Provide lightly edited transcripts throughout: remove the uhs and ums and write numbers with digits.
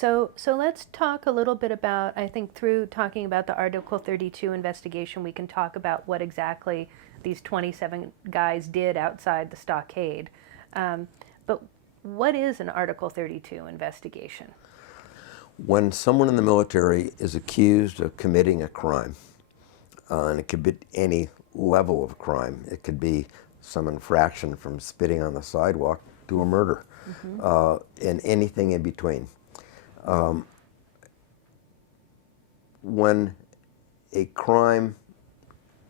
So let's talk a little bit about, I think through talking about the Article 32 investigation, we can talk about what exactly these 27 guys did outside the stockade. But what is an Article 32 investigation? When someone in the military is accused of committing a crime, and it could be any level of crime, it could be some infraction from spitting on the sidewalk to a murder, and anything in between. When a crime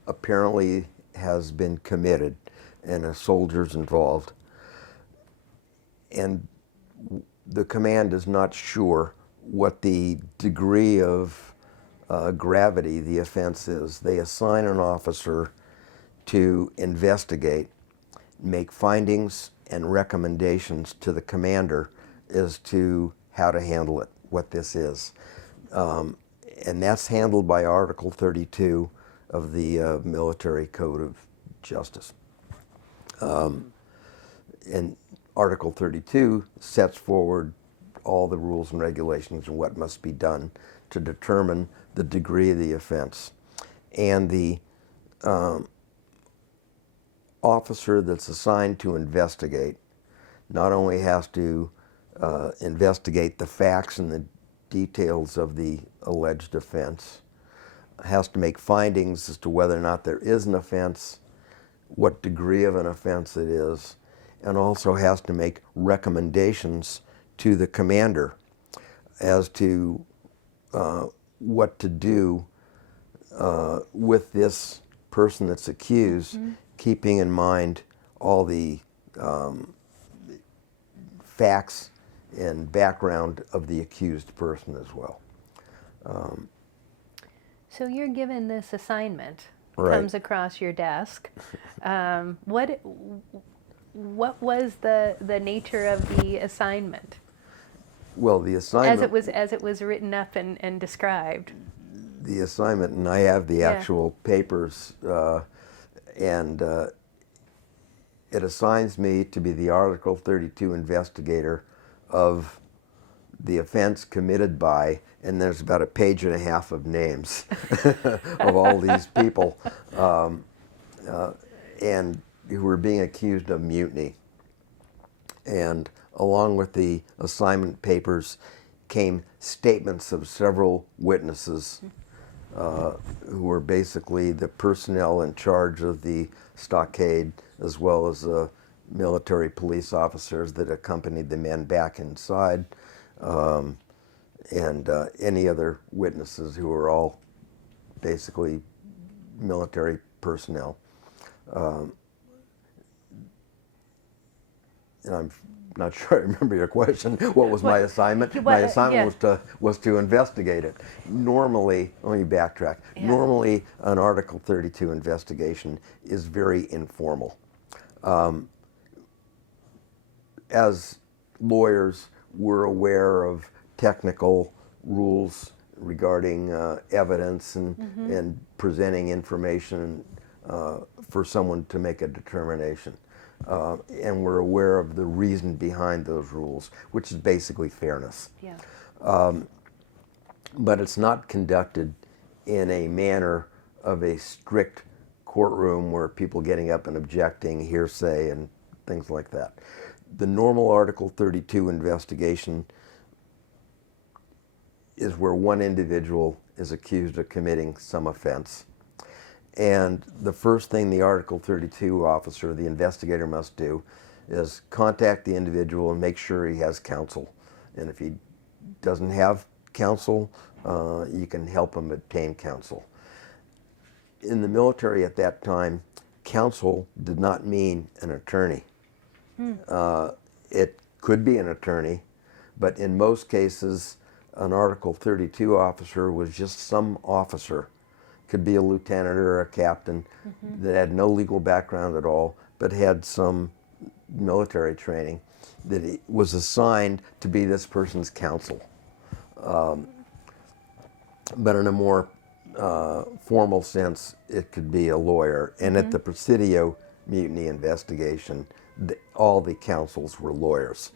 apparently has been committed and a soldier's involved, and the command is not sure what the degree of gravity the offense is, they assign an officer to investigate, make findings and recommendations to the commander as to how to handle it, what this is. And that's handled by Article 32 of the Military Code of Justice. And Article 32 sets forward all the rules and regulations and what must be done to determine the degree of the offense. And the officer that's assigned to investigate not only has to investigate the facts and the details of the alleged offense, has to make findings as to whether or not there is an offense, what degree of an offense it is, and also has to make recommendations to the commander as to what to do with this person that's accused, keeping in mind all the facts and background of the accused person as well. So you're given this assignment, Right. comes across your desk. What was the nature of the assignment Well, the assignment, as it was written up and described? the assignment, and I have the Yeah. actual papers, and it assigns me to be the Article 32 investigator of the offense committed by, and there's about a page and a half of names of all these people, and who were being accused of mutiny. And along with the assignment papers came statements of several witnesses who were basically the personnel in charge of the stockade, as well as military police officers that accompanied the men back inside, and any other witnesses who were all basically military personnel. And I'm not sure I remember your question. What was my assignment? My assignment was to investigate it. Normally, let me backtrack. Yeah. Normally, an Article 32 investigation is very informal. As lawyers, we're aware of technical rules regarding evidence and presenting information for someone to make a determination. And we're aware of the reason behind those rules, which is basically fairness. Yeah. But it's not conducted in a manner of a strict courtroom where people getting up and objecting, hearsay, and things like that. The normal Article 32 investigation is where one individual is accused of committing some offense. And the first thing the Article 32 officer, the investigator, must do is contact the individual and make sure he has counsel. And if he doesn't have counsel, you can help him obtain counsel. In the military at that time, counsel did not mean an attorney. It could be an attorney, but in most cases, an Article 32 officer was just some officer. Could be a lieutenant or a captain that had no legal background at all, but had some military training, that he was assigned to be this person's counsel. But in a more formal sense, it could be a lawyer. And at the Presidio mutiny investigation, all the counsels were lawyers.